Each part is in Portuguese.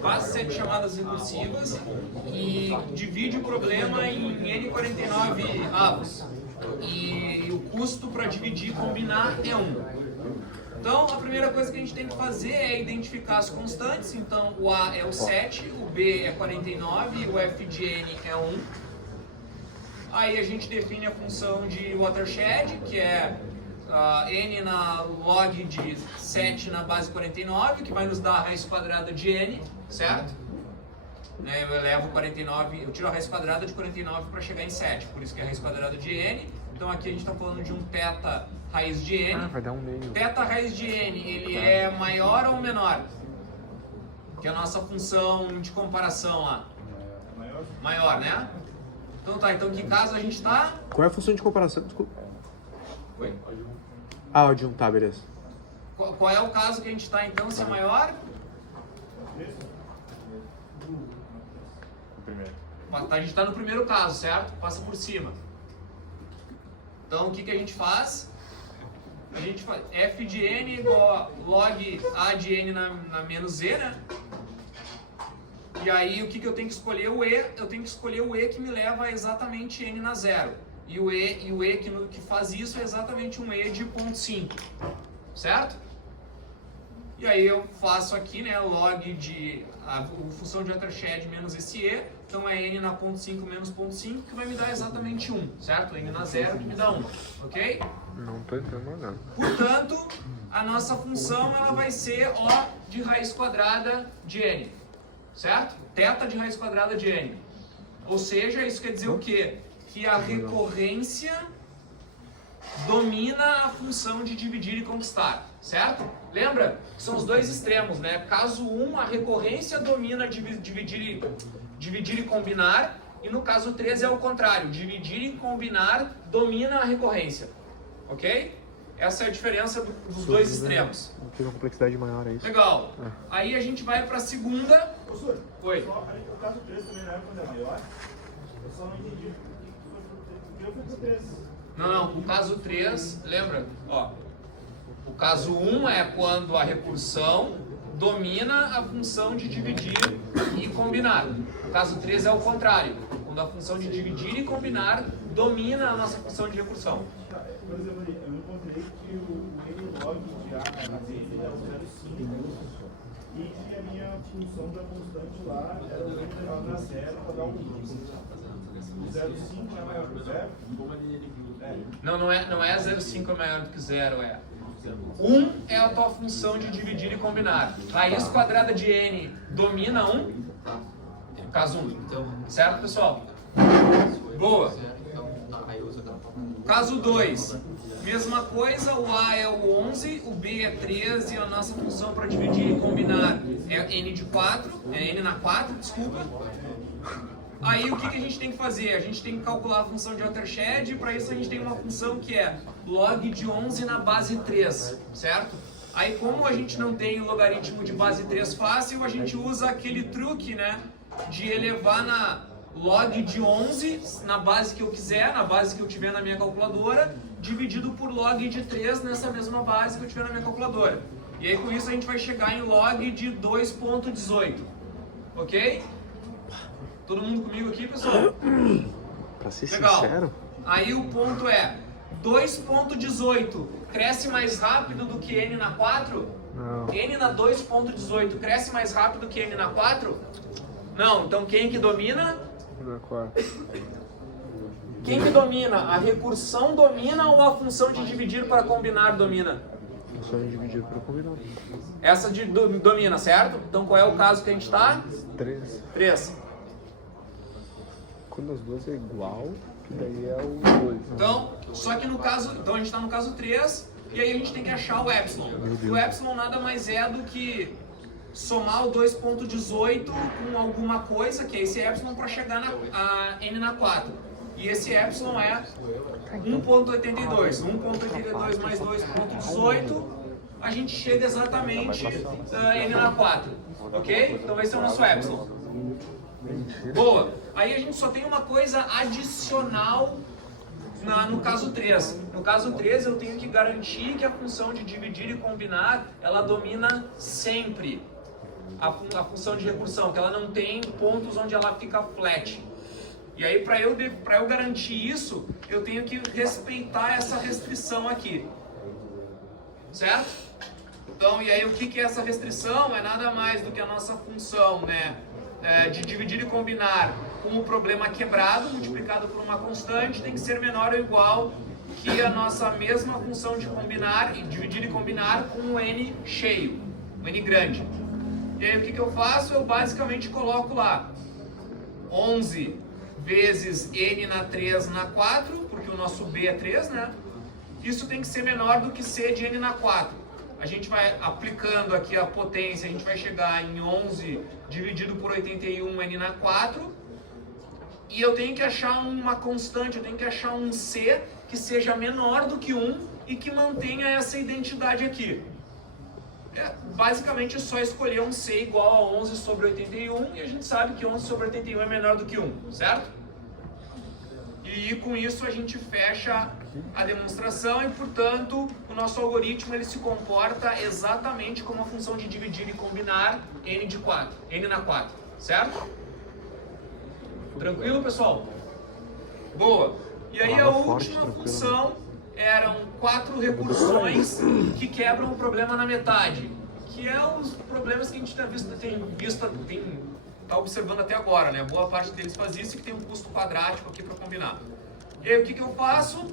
Faz 7 chamadas recursivas e divide o problema em N49 avos. E o custo para dividir e combinar é 1. Então, a primeira coisa que a gente tem que fazer é identificar as constantes. Então, o A é o 7, o B é 49 e o f de n é 1. Aí a gente define a função de watershed, que é n na log de 7 na base 49, que vai nos dar a raiz quadrada de n, certo? Eu elevo 49, eu tiro a raiz quadrada de 49 para chegar em 7, por isso que é a raiz quadrada de n. Então aqui a gente está falando de um θ raiz de n. Vai dar um meio. Θ raiz de n, ele é maior ou menor? Que é a nossa função de comparação lá. Maior, né? Então tá, então que caso a gente está? Qual é a função de comparação? Desculpa. Oi? Ah, o de um, tá, beleza. Qual é o caso que a gente está então, se é maior? O primeiro. A gente está no primeiro caso, certo? Passa por cima. Então o que a gente faz? A gente faz f de n igual a log a de n na menos z, né? E aí o que eu tenho que escolher? O e. Eu tenho que escolher o e que me leva a exatamente n na zero. E o e que faz isso é exatamente um e de 0,5, certo? E aí eu faço aqui, né, log de a função de watershed menos esse e, então é n na 0,5 menos 0,5, que vai me dar exatamente 1, certo? N na zero que me dá 1, ok? Não tô entendendo nada. Portanto, a nossa função ela vai ser O de raiz quadrada de n, certo? Θ de raiz quadrada de n. Ou seja, isso quer dizer o quê? Que a recorrência domina a função de dividir e conquistar, certo? Lembra que são os dois extremos, né? Caso 1, a recorrência domina dividir e combinar, e no caso 3 é o contrário, dividir e combinar domina a recorrência, ok? Essa é a diferença dos dois extremos. Tem uma complexidade maior, é isso? Legal. Aí a gente vai para a segunda. Professor, Oi. o caso 3 também não é quando é maior? Eu só não entendi porque eu fui pro 3. Não, o caso 3, lembra? Ó, o caso 1 é quando a recursão domina a função de dividir e combinar. O caso 3 é o contrário, quando a função de dividir e combinar domina a nossa função de recursão. Por exemplo, eu encontrei que o n log de a na z é o 0,5 e que a minha função da constante lá era o integral na zero para dar um 1. O 0,5 é maior que o 0? Não é 0,5 é maior do que 0, é 1 é a tua função de dividir e combinar. Raiz quadrada de n domina 1, caso 1, certo, pessoal? Boa. Caso 2, mesma coisa, o A é o 11, o B é 13 e a nossa função para dividir e combinar é n de 4, é n na 4, desculpa. Aí o que a gente tem que fazer? A gente tem que calcular a função de watershed, e para isso a gente tem uma função que é log de 11 na base 3, certo? Aí como a gente não tem o logaritmo de base 3 fácil, a gente usa aquele truque, né, de elevar na log de 11 na base que eu quiser, na base que eu tiver na minha calculadora, dividido por log de 3 nessa mesma base que eu tiver na minha calculadora. E aí com isso a gente vai chegar em log de 2,18, ok? Todo mundo comigo aqui, pessoal? Pra ser Legal. sincero, Aí o ponto é, 2,18 cresce mais rápido do que n na 4? não. N na 2,18 cresce mais rápido que n na 4? Não, então quem que domina? Na quarta. Quem que domina? A recursão domina ou a função de dividir para combinar domina? Função dividido por combinar. Essa domina, certo? Então qual é o caso que a gente está? 13. 3. Quando as duas é igual, que daí é o 2. Então, só que no caso, então a gente está no caso 3, e aí a gente tem que achar o epsilon. E o epsilon nada mais é do que somar o 2,18 com alguma coisa, que é esse epsilon, para chegar a n na 4. E esse epsilon é 1,82. 1,82 mais 2,18, a gente chega exatamente a n na 4. Ok? Então esse é o nosso epsilon. Boa! Aí a gente só tem uma coisa adicional no caso 3. No caso 3 eu tenho que garantir que a função de dividir e combinar, ela domina sempre. a função de recursão, que ela não tem pontos onde ela fica flat. E aí, para eu garantir isso, eu tenho que respeitar essa restrição aqui. Certo? Então, e aí o que é essa restrição? É nada mais do que a nossa função, né, de dividir e combinar com o problema quebrado, multiplicado por uma constante, tem que ser menor ou igual que a nossa mesma função de combinar, e dividir e combinar com o n cheio, o n grande. E aí o que eu faço? Eu basicamente coloco lá 11 vezes n na 3 na 4, porque o nosso b é 3, né? Isso tem que ser menor do que c de n na 4. A gente vai aplicando aqui a potência, a gente vai chegar em 11 dividido por 81 n na 4. E eu tenho que achar uma constante, eu tenho que achar um c que seja menor do que 1 e que mantenha essa identidade aqui. Basicamente é só escolher um c igual a 11 sobre 81 e a gente sabe que 11 sobre 81 é menor do que 1, certo? E com isso a gente fecha a demonstração e, portanto, o nosso algoritmo ele se comporta exatamente como a função de dividir e combinar n na 4, certo? Tranquilo, pessoal? Boa! E aí a última função eram 4 recursões que quebram o problema na metade, que é os problemas que a gente tá observando até agora, né? Boa parte deles faz isso e que tem um custo quadrático aqui para combinar. E aí o que eu faço?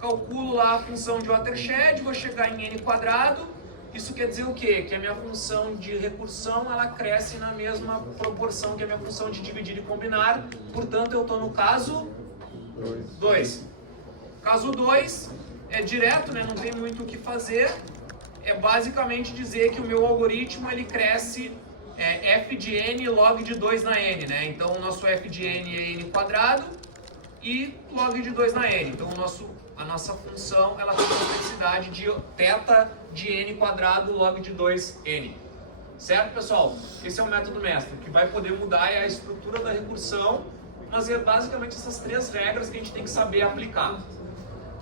Calculo lá a função de watershed, vou chegar em n quadrado. Isso quer dizer o quê? Que a minha função de recursão ela cresce na mesma proporção que a minha função de dividir e combinar. Portanto, eu estou no caso 2. Caso 2 é direto, né? Não tem muito o que fazer. É basicamente dizer que o meu algoritmo ele cresce f de n log de 2 na n, né? Então o nosso f de n é n quadrado e log de 2 na n. Então a nossa função ela tem a complexidade de θ de n quadrado log de 2n. Certo, pessoal? Esse é o método mestre. O que vai poder mudar é a estrutura da recursão, mas é basicamente essas 3 regras que a gente tem que saber aplicar.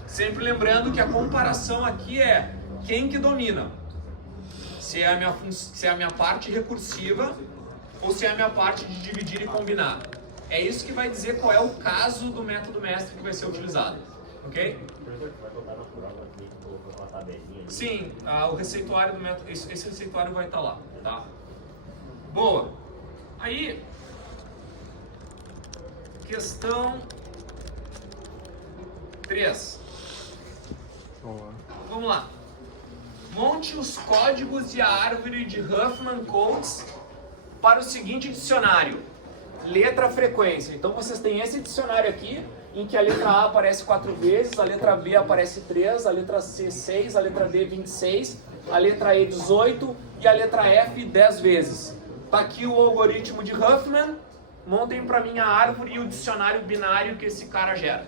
Sempre lembrando que a comparação aqui é quem que domina. Se é a minha parte recursiva ou se é a minha parte de dividir e combinar. É isso que vai dizer qual é o caso do método mestre que vai ser utilizado. Ok? Sim, o receituário do método, esse receituário vai estar lá, tá? Boa. Aí, questão 3. Vamos lá. Monte os códigos e a árvore de Huffman Codes para o seguinte dicionário. Letra, frequência. Então vocês têm esse dicionário aqui, em que a letra A aparece 4 vezes, a letra B aparece 3, a letra C 6, a letra D 26, a letra E 18 e a letra F 10 vezes. Está aqui o algoritmo de Huffman. Montem para mim a árvore e o dicionário binário que esse cara gera.